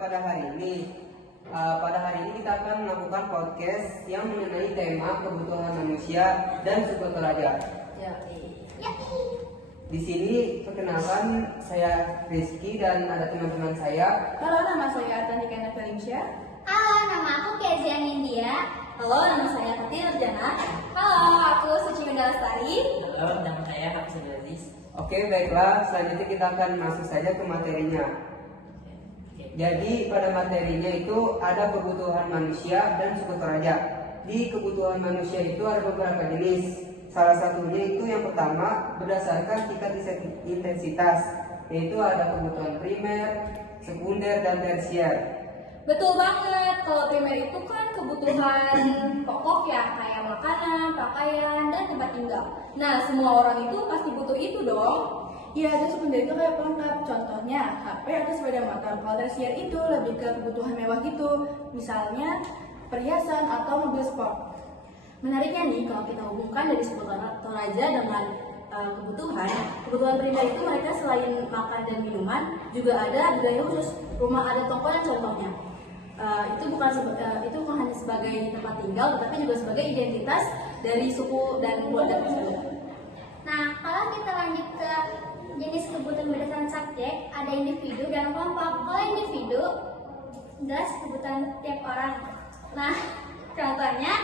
pada hari ini. Pada hari ini kita akan melakukan podcast yang mengenai tema kebutuhan manusia dan suku Toraja. Di sini perkenalkan saya Rizky dan ada teman-teman saya. Halo, nama saya Tanika Felicia. Halo, nama aku Kezian India. Halo, nama saya Kati Nurjana. Halo, aku Suci Lestari. Halo, nama saya Hafiz Aziz. Oke, baiklah. Selanjutnya kita akan masuk saja ke materinya. Jadi pada materinya itu ada kebutuhan manusia dan suku Toraja. Di kebutuhan manusia itu ada beberapa jenis. Salah satunya itu yang pertama berdasarkan tingkat intensitas, yaitu ada kebutuhan primer, sekunder, dan tersier. Betul banget, kalau primer itu kan kebutuhan pokok ya, kayak makanan, pakaian, dan tempat tinggal. Nah, semua orang itu pasti butuh itu dong. Iya, dan sekunder itu kayak pelengkap. Contohnya HP atau sepeda motor. Kalau tersier itu lebih ke kebutuhan mewah gitu. Misalnya perhiasan atau mobil sport. Menariknya nih, kalau kita hubungkan dari suku Toraja dengan kebutuhan primer itu mereka selain makan dan minuman juga ada budaya khusus, rumah adat toko dan contohnya. Itu bukan hanya sebagai tempat tinggal, tetapi juga sebagai identitas dari suku dan keluarga tersebut. Nah, kalau kita lanjut ke jenis kebutuhan berdasarkan subjek, ada individu dan kelompok. Kalau individu, jelas kebutuhan tiap orang. Nah, contohnya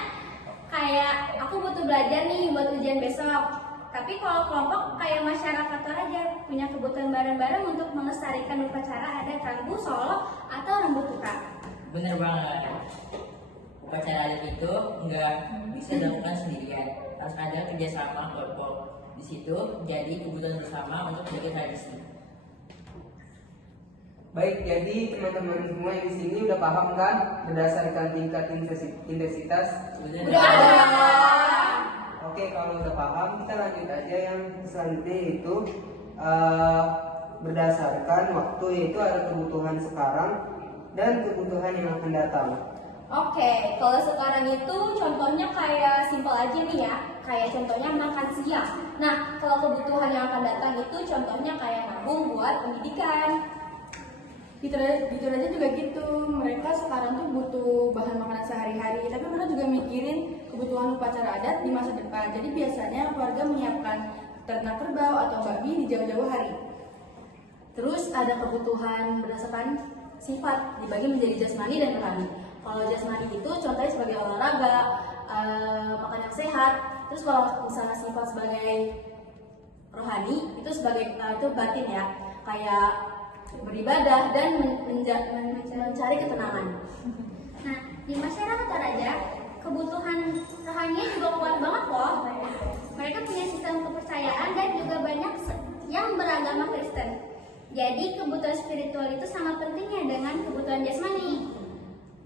kayak aku butuh belajar nih buat ujian besok. Tapi kalau kelompok kayak masyarakat Toraja punya kebutuhan bareng-bareng untuk melestarikan upacara adat Rambu Solo atau Rambu Tukar. Bener banget. Upacara adat itu nggak bisa dilakukan sendirian, harus ada kerjasama kelompok. Di situ jadi kebutuhan bersama untuk menjaga tradisi. Baik, jadi teman-teman semua yang di sini udah paham kan berdasarkan tingkat intensitas? Oke, kalau udah paham kita lanjut aja yang selanjutnya itu berdasarkan waktu, yaitu ada kebutuhan sekarang dan kebutuhan yang akan datang. Oke, kalau sekarang itu contohnya kayak simpel aja nih ya. Kayak contohnya makan siang. Nah, kalau kebutuhan yang akan datang itu contohnya kayak nabung buat pendidikan. Di Toraja juga gitu. Mereka sekarang tuh butuh bahan makanan sehari-hari, tapi mereka juga mikirin kebutuhan upacara adat di masa depan. Jadi biasanya keluarga menyiapkan ternak kerbau atau babi di jauh-jauh hari. Terus ada kebutuhan berdasarkan sifat, dibagi menjadi jasmani dan rohani. Kalau jasmani itu contohnya sebagai olahraga, makan yang sehat. Terus kalau misalnya sifat sebagai rohani itu sebagai itu batin ya, kayak beribadah dan mencari ketenangan. Nah, di masyarakat Toraja, kebutuhan rohaninya juga kuat banget loh. Mereka punya sistem kepercayaan dan juga banyak yang beragama Kristen. Jadi kebutuhan spiritual itu sama pentingnya dengan kebutuhan jasmani.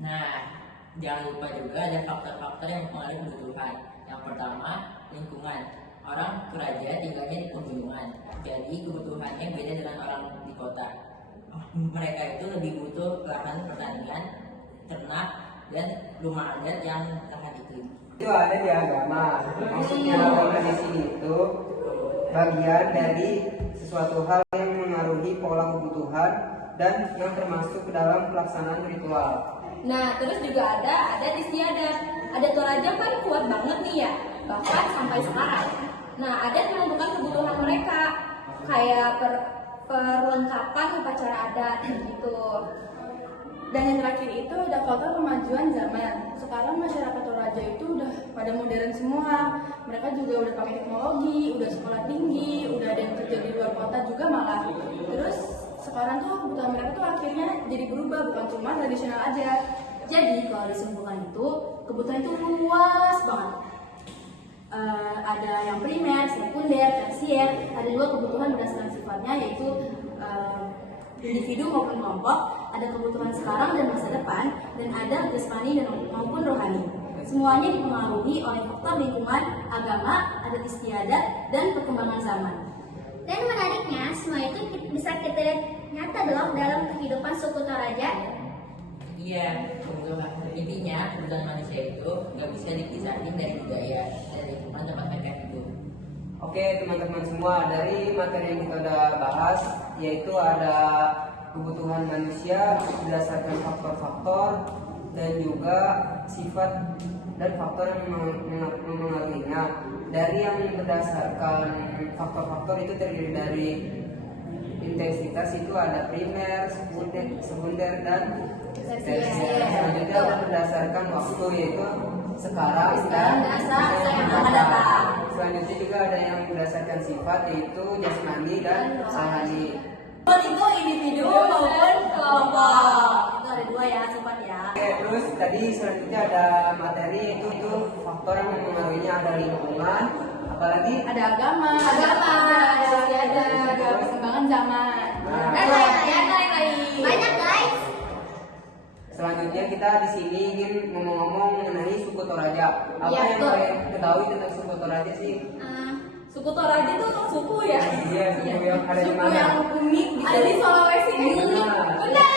Nah, jangan lupa juga ada faktor-faktor yang mempengaruhi kebutuhan. Yang pertama, lingkungan. Orang Toraja tinggalnya di pegunungan, jadi kebutuhannya beda dengan orang di kota. Mereka itu lebih butuh lahan pertanian, ternak, dan rumah adat yang tahan iklim. Itu ada di agama. Maksudnya agama di sini itu bagian dari sesuatu hal yang mengaruhi pola kebutuhan dan yang termasuk ke dalam pelaksanaan ritual. Nah, terus juga ada adat istiadat. Adat Toraja kan kuat banget nih ya, bahkan sampai sekarang. Nah, adat menentukan kebutuhan mereka, kayak perlengkapan upacara adat gitu. Dan yang terakhir itu ada faktor kemajuan zaman. Sekarang masyarakat Toraja itu udah pada modern semua. Mereka juga udah pakai teknologi, udah sekolah tinggi, udah ada yang kerja di luar kota juga malah. Terus sekarang tuh kebutuhan mereka tuh akhirnya jadi berubah, bukan cuma tradisional aja. Jadi kalau disimpulkan itu kebutuhan itu luas banget. Ada yang primer, sekunder, tersier. Ada juga kebutuhan berdasarkan sifatnya, yaitu individu maupun kelompok. Ada kebutuhan sekarang dan masa depan, dan ada jasmani dan maupun rohani. Semuanya dipengaruhi oleh faktor lingkungan, agama, adat istiadat, dan perkembangan zaman. Dan menariknya, semua itu bisa kita lihat nyata dalam kehidupan suku Toraja. Iya, intinya kebutuhan manusia itu nggak bisa dipisahin dari budaya dan lingkungan tempat mereka hidup. Oke teman-teman semua, dari materi yang kita udah bahas, yaitu ada kebutuhan manusia berdasarkan faktor-faktor dan juga sifat dan faktor yang mempengaruhinya. Dari yang berdasarkan faktor-faktor itu terdiri dari intensitas, itu ada primer, sekunder dan tersier. Selanjutnya ada berdasarkan waktu, yaitu sekarang dan masa yang akan datang. selanjutnya juga ada yang berdasarkan sifat, yaitu jasmani dan rohani. Itu individu maupun kelompok. Itu ada dua ya sifat ya. Oke, terus tadi selanjutnya ada materi, itu faktor yang mempengaruhinya, ada lingkungan, apalagi Ada agama, ada perkembangan zaman. Nah. Dan lain-lain. Banyak guys. selanjutnya kita di sini ingin ngomong-ngomong mengenai suku Toraja. Apa Iya, yang betul. kalian ketahui tentang suku Toraja sih? Suku Toraja itu suku ya. Iya, suku yang ada di Suku mana? yang unik gitu. Ada di Sulawesi. Nah, Benar.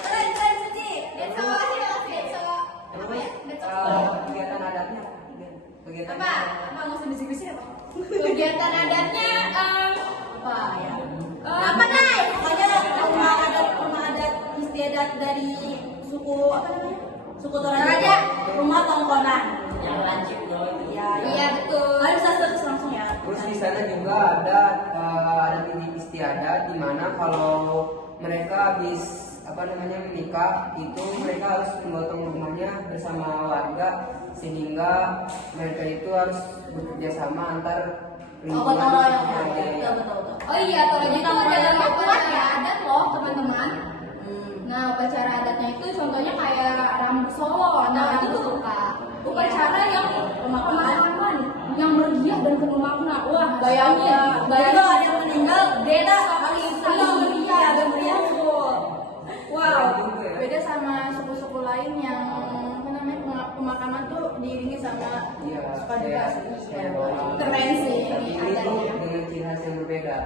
Keren Suci. Benso. kegiatan adatnya, kegiatan Apa nggak usah bisik-bisik apa? Kegiatan adatnya Apa ya? Apa guys? Pokoknya rumah adat istiadat dari suku apa namanya? Suku Toraja. Rumah tongkonan. Yang lancip bro. Ya, Iya betul. Kalian bisa search langsung ya. Terus di sana juga ada adat istiadat, di mana kalau mereka habis menikah, itu mereka harus memotong rumahnya bersama warga, sehingga mereka itu harus bekerja sama antar Oh, betul yang keluarga. betul. Oh iya, Toraja itu dalam upacara adat loh teman-teman. Nah, upacara adatnya itu contohnya kayak rambut Solo. Nah, itu tuh upacara yang pemakaman yang meriah dan penuh makna. Wah, bayangin, Itu ada yang meninggal beda kali Iya, meriah. ada meriah tuh. Wow, beda sama suku-suku lain yang pemakaman tuh diiringi sama Iya, suka duka sih. kayak orang. Keren sih Tapi ini ini tuh adatnya. dengan ciri khas yang berbeda.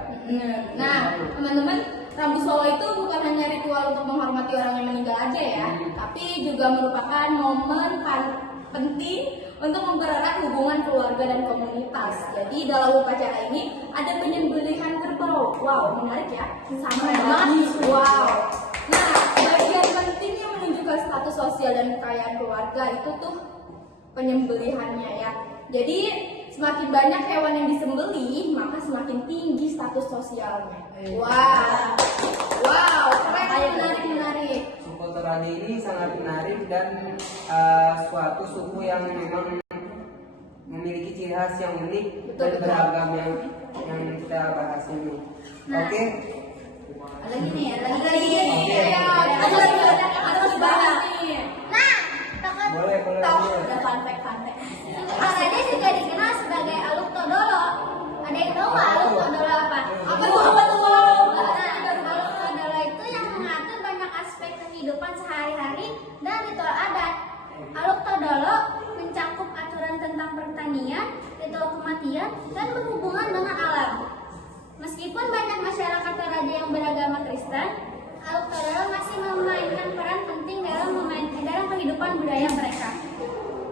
Nah, teman-teman, Rambu Solo itu bukan hanya ritual untuk menghormati orang yang meninggal aja ya, tapi juga merupakan momen penting untuk mempererat hubungan keluarga dan komunitas. Jadi dalam upacara ini ada penyembelihan kerbau. Wow, menarik ya. Sama banget. Wow. Nah, bagian penting yang menunjukkan status sosial dan kekayaan keluarga itu tuh penyembelihannya ya. Jadi semakin banyak hewan yang disembelih, maka semakin tinggi status sosialnya. Wow, wow, keren, menarik. Suku Toraja ini sangat menarik dan suatu suku yang memang memiliki ciri khas yang unik dan Betul. beragam yang kita bahas ini. Nah. Oke, Lagi nih, lagi. Oke. Ada lagi yang harus dibahas nih. Nah, tokoh boleh. Ada fun fact. Toraja juga dikenal sebagai Aluk Todolo. Ada yang tahu nggak Aluk Todolo apa? Apa tuh? Aluk Todolo itu yang mengatur banyak aspek kehidupan sehari-hari dan ritual adat. Aluk Todolo mencakup aturan tentang pertanian, ritual kematian, dan berhubungan dengan alam. Meskipun banyak masyarakat Toraja yang beragama Kristen, Aluk Todolo masih memainkan peran penting dalam kehidupan budaya mereka.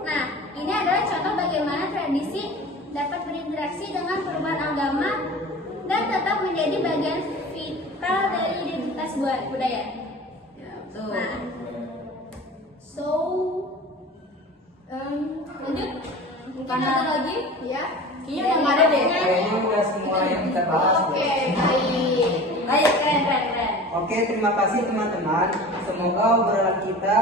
Nah, ini adalah contoh bagaimana tradisi dapat berinteraksi dengan perubahan agama dan tetap menjadi bagian vital dari identitas budaya. Nah, lanjut. Mungkin ada lagi, ya? Kayaknya belum ada deh. Kayaknya udah semua yang kita bahas. Oke, deh. baik. Keren. Oke, terima kasih teman-teman. Semoga obrolan kita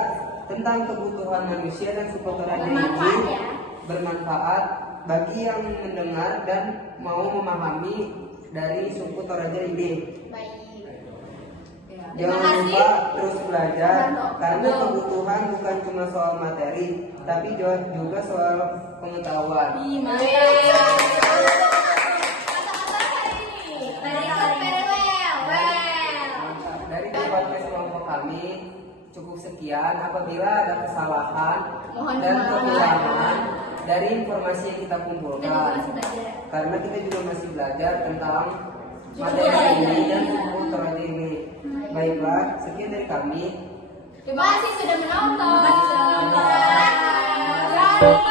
tentang kebutuhan manusia dan suku Toraja Bermanfaat, ini ya. bermanfaat bagi yang mendengar dan mau memahami dari suku Toraja ini. Baik. Jangan Terima kasih. lupa terus belajar, Mantap. karena Belum. kebutuhan bukan cuma soal materi, tapi juga soal pengetahuan. Dari podcast kelompok kami cukup sekian. Apabila ada kesalahan Mohon dan dimaafkan. kekurangan dari informasi yang kita kumpulkan, karena kita juga masih belajar tentang materi ini dan suku Toraja ini. Baiklah, sekian dari kami. Terima kasih sudah menonton. Terima kasih sudah menonton. Jangan lupa